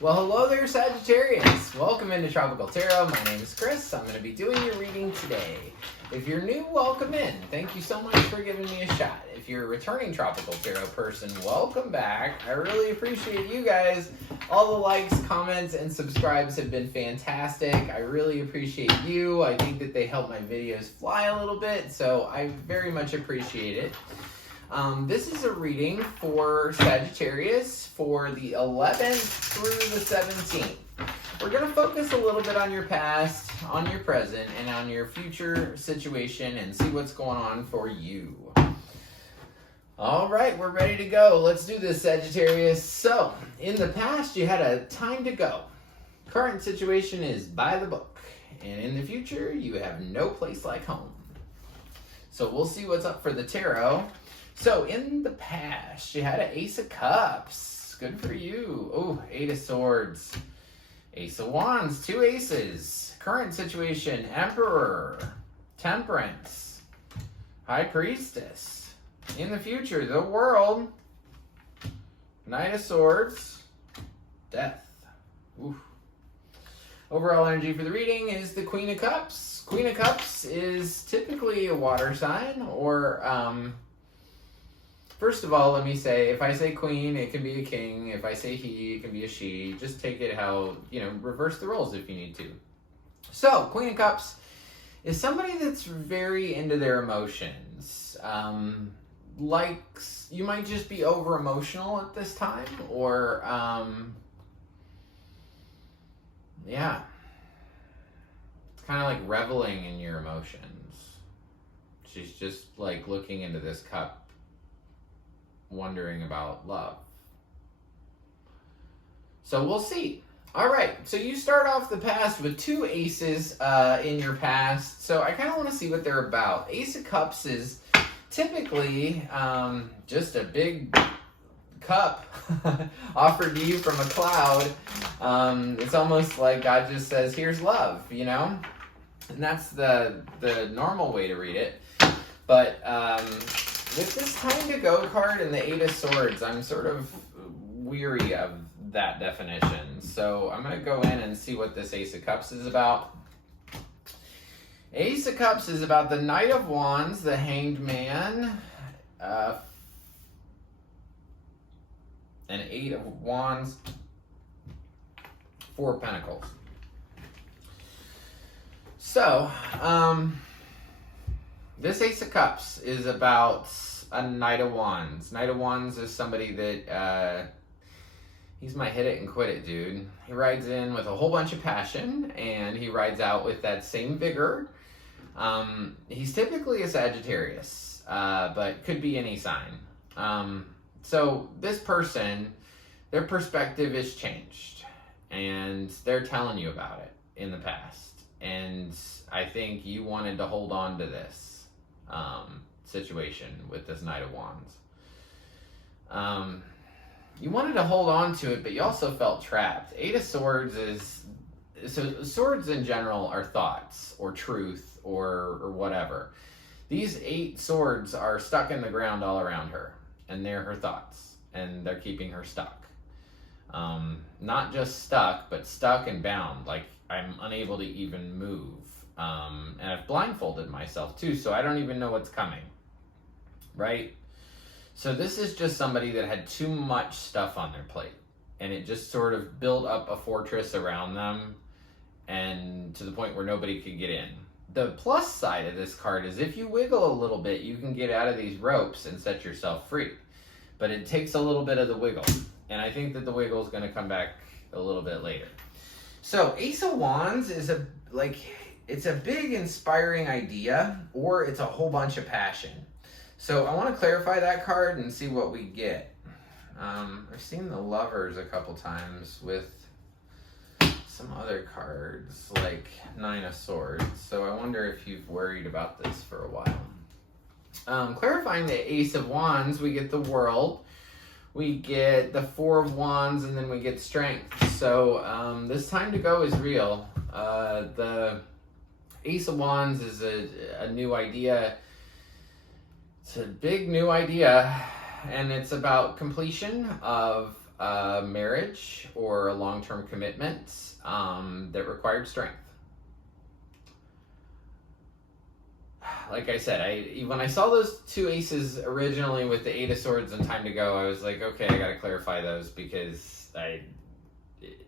Well, hello there, Sagittarius. Welcome into Tropical Tarot. My name is Chris. I'm going to be doing your reading today. If you're new, welcome in. Thank you so much for giving me a shot. If you're a returning Tropical Tarot person, welcome back. I really appreciate you guys. All the likes, comments, and subscribes have been fantastic. I really appreciate you. I think that they help my videos fly a little bit, so I very much appreciate it. This is a reading for Sagittarius for the 11th through the 17th. We're going to focus a little bit on your past, on your present, and on your future situation and see what's going on for you. All right, we're ready to go. Let's do this, Sagittarius. So, in the past, you had a time to go. Current situation is by the book. And in the future, you have no place like home. So, we'll see what's up for the tarot. So, in the past, you had an Ace of Cups. Good for you. Oh, Eight of Swords. Ace of Wands, two aces. Current situation, Emperor. Temperance. High Priestess. In the future, the World. Knight of Swords. Death. Oof. Overall energy for the reading is the Queen of Cups. Queen of Cups is typically a water sign or... First of all, let me say, if I say queen, it can be a king. If I say he, it can be a she. Just take it how, reverse the roles if you need to. So, Queen of Cups is somebody that's very into their emotions. You might just be over-emotional at this time, or, yeah. It's kind of like reveling in your emotions. She's just like looking into this cup, wondering about love. So we'll see. All right, so you start off the past with two aces in your past. So I kind of want to see what they're about. Ace of Cups is typically just a big cup offered to you from a cloud. It's almost like God just says, here's love, And that's the normal way to read it. But with this time to go card and the Eight of Swords, I'm sort of weary of that definition. So I'm going to go in and see what this Ace of Cups is about. Ace of Cups is about the Knight of Wands, the Hanged Man, and Eight of Wands, Four of Pentacles. So, this Ace of Cups is about a Knight of Wands. Knight of Wands is somebody that, he's my hit it and quit it dude. He rides in with a whole bunch of passion, and he rides out with that same vigor. He's typically a Sagittarius, but could be any sign. So this person, their perspective is changed, and they're telling you about it in the past. And I think you wanted to hold on to this situation with this Knight of Wands. You wanted to hold on to it, but you also felt trapped. Eight of Swords is... So swords in general are thoughts or truth or whatever. These 8 swords are stuck in the ground all around her, and they're her thoughts, and they're keeping her stuck. Not just stuck, but stuck and bound. Like, I'm unable to even move. And I've blindfolded myself too, so I don't even know what's coming, right? So this is just somebody that had too much stuff on their plate, and it just sort of built up a fortress around them, and to the point where nobody could get in. The plus side of this card is if you wiggle a little bit, you can get out of these ropes and set yourself free. But it takes a little bit of the wiggle, and I think that the wiggle is going to come back a little bit later. So Ace of Wands is it's a big inspiring idea, or it's a whole bunch of passion. So I want to clarify that card and see what we get. I've seen the Lovers a couple times with some other cards, like Nine of Swords. So I wonder if you've worried about this for a while. Clarifying the Ace of Wands, we get the World. We get the Four of Wands, and then we get Strength. So this time to go is real. The Ace of Wands is a new idea. It's a big new idea, and it's about completion of a marriage or a long-term commitment that required strength. Like I said, when I saw those two aces originally with the Eight of Swords and Time to Go, I was like, okay, I got to clarify those, because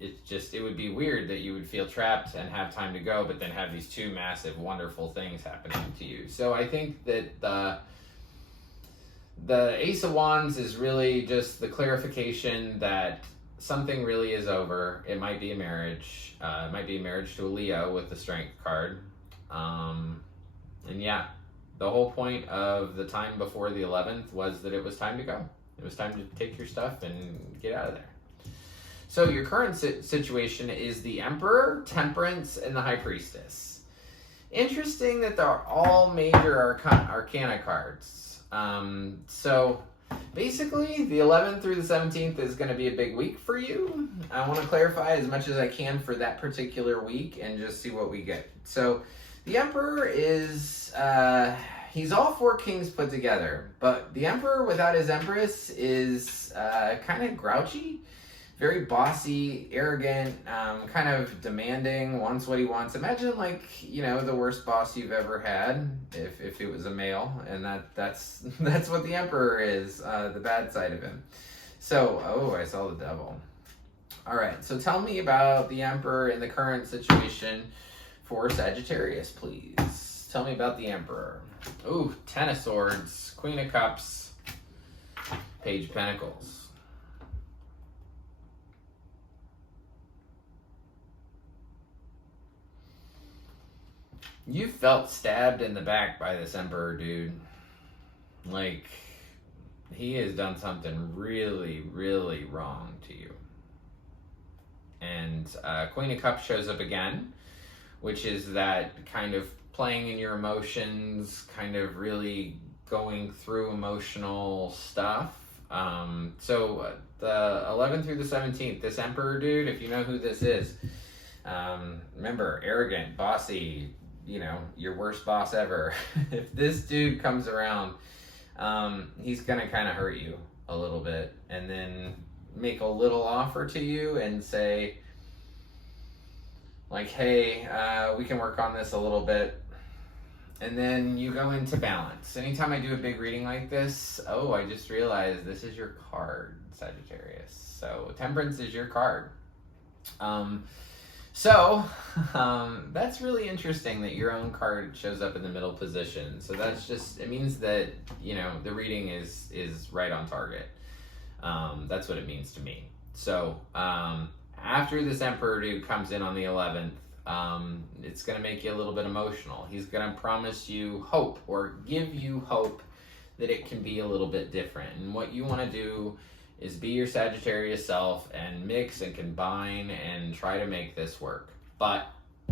it would be weird that you would feel trapped and have time to go, but then have these two massive, wonderful things happening to you. So I think that the Ace of Wands is really just the clarification that something really is over. It might be a marriage. It might be a marriage to a Leo with the Strength card. And yeah, the whole point of the time before the 11th was that it was time to go. It was time to take your stuff and get out of there. So your current situation is the Emperor, Temperance, and the High Priestess. Interesting that they're all major arcana cards. So basically, the 11th through the 17th is going to be a big week for you. I want to clarify as much as I can for that particular week and just see what we get. So the Emperor is, he's all four kings put together, but the Emperor without his Empress is kind of grouchy, very bossy, arrogant, kind of demanding, wants what he wants. Imagine, like, you know, the worst boss you've ever had, if it was a male, and that's what the Emperor is, the bad side of him. So, oh, I saw the devil. All right, so tell me about the Emperor in the current situation for Sagittarius, please. Tell me about the Emperor. Ooh, Ten of Swords, Queen of Cups, Page of Pentacles. You felt stabbed in the back by this Emperor, dude. Like, he has done something really, really wrong to you. And Queen of Cups shows up again, which is that kind of playing in your emotions, kind of really going through emotional stuff. So the 11th through the 17th, this Emperor dude, if you know who this is, remember, arrogant, bossy, you know, your worst boss ever. If this dude comes around, he's gonna kind of hurt you a little bit, and then make a little offer to you and say, like, hey, we can work on this a little bit. And then you go into balance. Anytime I do a big reading like this, oh, I just realized this is your card, Sagittarius. So Temperance is your card. That's really interesting that your own card shows up in the middle position. So that's just, it means that, you know, the reading is right on target. That's what it means to me. So, after this Emperor dude comes in on the 11th, it's going to make you a little bit emotional. He's going to promise you hope, or give you hope that it can be a little bit different. And what you want to do is be your Sagittarius self and mix and combine and try to make this work. But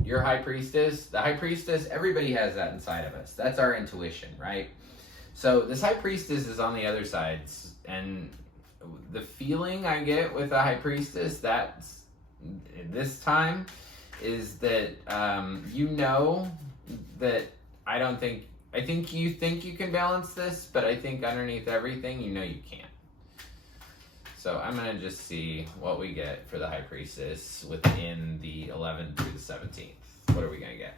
your High Priestess, the High Priestess, everybody has that inside of us. That's our intuition, right? So this High Priestess is on the other side, and the feeling I get with the High Priestess this time is that you know that I think you think you can balance this, but I think underneath everything, you know you can't. So I'm going to just see what we get for the High Priestess within the 11th through the 17th. What are we going to get?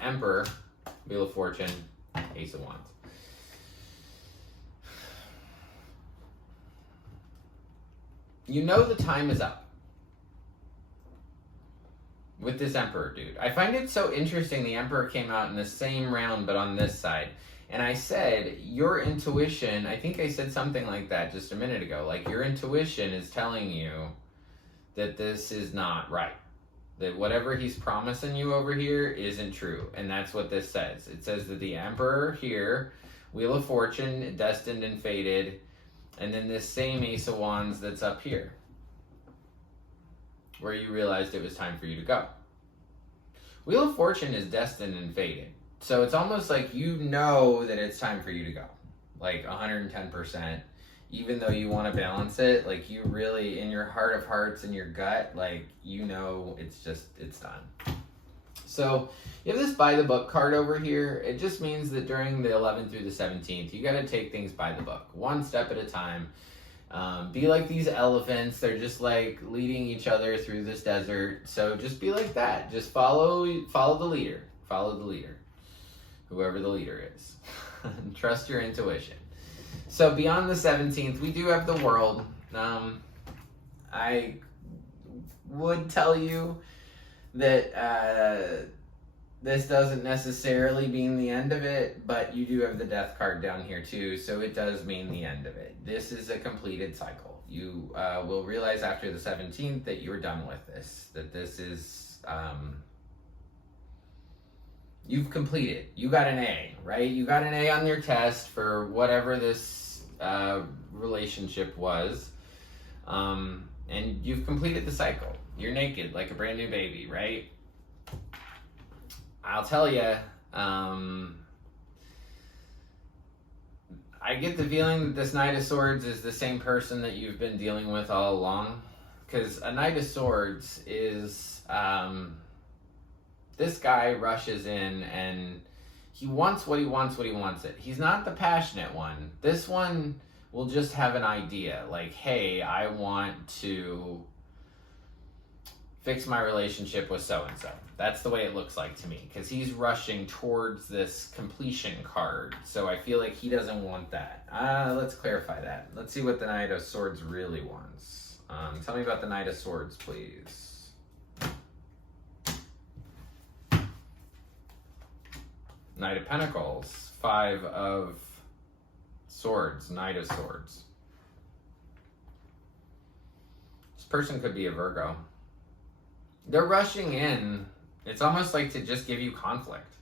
Emperor, Wheel of Fortune, Ace of Wands. You know the time is up with this Emperor dude. I find it so interesting the Emperor came out in the same round but on this side. And I said, your intuition, I think I said something like that just a minute ago. Like, your intuition is telling you that this is not right. That whatever he's promising you over here isn't true. And that's what this says. It says that the Emperor here, Wheel of Fortune, destined and fated, and then this same Ace of Wands that's up here, where you realized it was time for you to go. Wheel of Fortune is destined and fated. So it's almost like you know that it's time for you to go. Like 110%. Even though you want to balance it, like you really, in your heart of hearts, in your gut, like you know it's done. So you have this by the book card over here. It just means that during the 11th through the 17th, you got to take things by the book, one step at a time. Be like these elephants. They're just like leading each other through this desert. So just be like that. Just follow the leader. Follow the leader, whoever the leader is. Trust your intuition. So beyond the 17th, we do have the world. I would tell you that this doesn't necessarily mean the end of it, but you do have the death card down here too, so it does mean the end of it. This is a completed cycle. You will realize after the 17th that you're done with this, that this is, you've completed. You got an A, right? You got an A on your test for whatever this relationship was, and you've completed the cycle. You're naked like a brand new baby, right? I'll tell you, I get the feeling that this Knight of Swords is the same person that you've been dealing with all along. Because a Knight of Swords is, this guy rushes in and he wants what he wants when he wants it. He's not the passionate one. This one will just have an idea. Like, hey, I want to fix my relationship with so-and-so. That's the way it looks like to me, because he's rushing towards this completion card. So I feel like he doesn't want that. Let's clarify that. Let's see what the Knight of Swords really wants. Tell me about the Knight of Swords, please. Knight of Pentacles, 5 of Swords, Knight of Swords. This person could be a Virgo. They're rushing in. It's almost like to just give you conflict.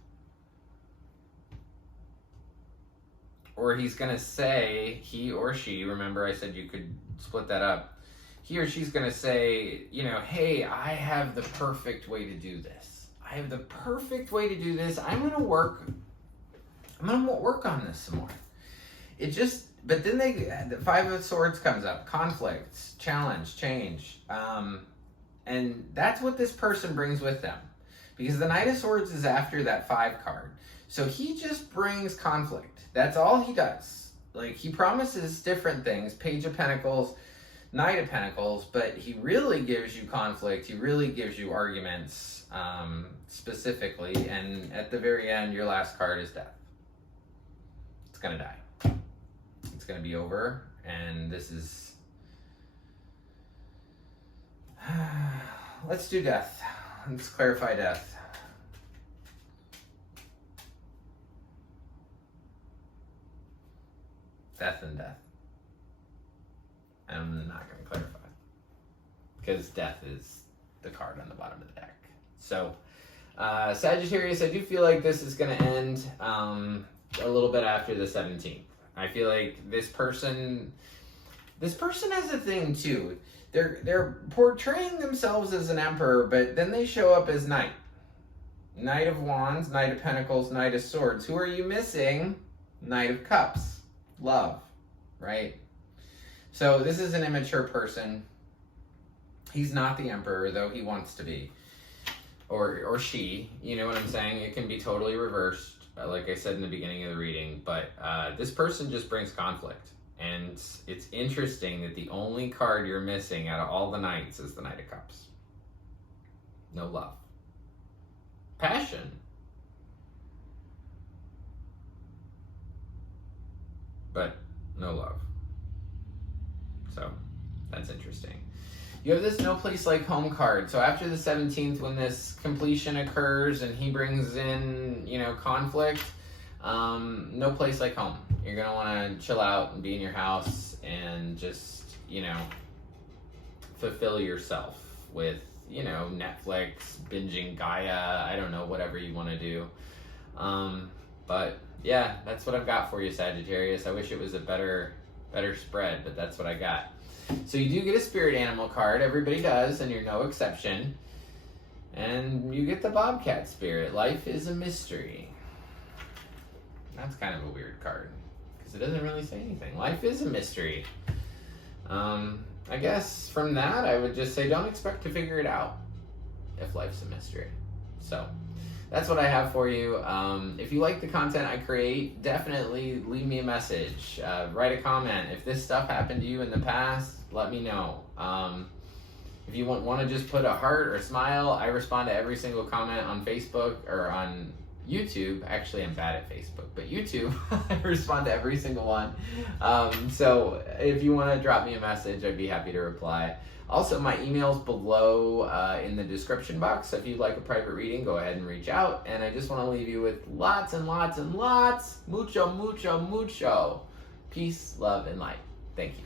Or he's going to say, he or she, remember I said you could split that up. He or she's going to say, you know, hey, I have the perfect way to do this. I have the perfect way to do this. I'm going to work on this some more. It just, but then the 5 of Swords comes up. Conflict, challenge, change. And that's what this person brings with them. Because the Knight of Swords is after that 5 card. So he just brings conflict. That's all he does. Like, he promises different things. Page of Pentacles, Knight of Pentacles, but he really gives you conflict. He really gives you arguments, specifically. And at the very end, your last card is death. It's going to die. It's going to be over. And this is... Let's do death. Let's clarify death. Death and death. I'm not going to clarify. Because death is the card on the bottom of the deck. So, Sagittarius, I do feel like this is going to end a little bit after the 17th. I feel like this person has a thing too. They're portraying themselves as an emperor, but then they show up as knight. Knight of Wands, Knight of Pentacles, Knight of Swords. Who are you missing? Knight of Cups. Love, right? So this is an immature person. He's not the emperor, though he wants to be. Or she, you know what I'm saying? It can be totally reversed, like I said in the beginning of the reading, but this person just brings conflict. And it's interesting that the only card you're missing out of all the knights is the Knight of Cups. No love. Passion. But no love. So, that's interesting. You have this no place like home card. So after the 17th, when this completion occurs and he brings in, you know, conflict, no place like home. You're going to want to chill out and be in your house and just, you know, fulfill yourself with, you know, Netflix, binging Gaia, I don't know, whatever you want to do. But yeah, that's what I've got for you, Sagittarius. I wish it was a better spread, but that's what I got. So you do get a spirit animal card. Everybody does, and you're no exception. And you get the Bobcat spirit. Life is a mystery. That's kind of a weird card, because it doesn't really say anything. Life is a mystery. I guess from that, I would just say don't expect to figure it out if life's a mystery. So that's what I have for you. If you like the content I create, definitely leave me a message. Write a comment. If this stuff happened to you in the past, let me know. If you want to just put a heart or a smile, I respond to every single comment on Facebook or on YouTube. Actually, I'm bad at Facebook, but YouTube, I respond to every single one. So if you want to drop me a message, I'd be happy to reply. Also, my email's below in the description box. So if you'd like a private reading, go ahead and reach out. And I just want to leave you with lots and lots and lots, mucho, mucho, mucho peace, love, and light. Thank you.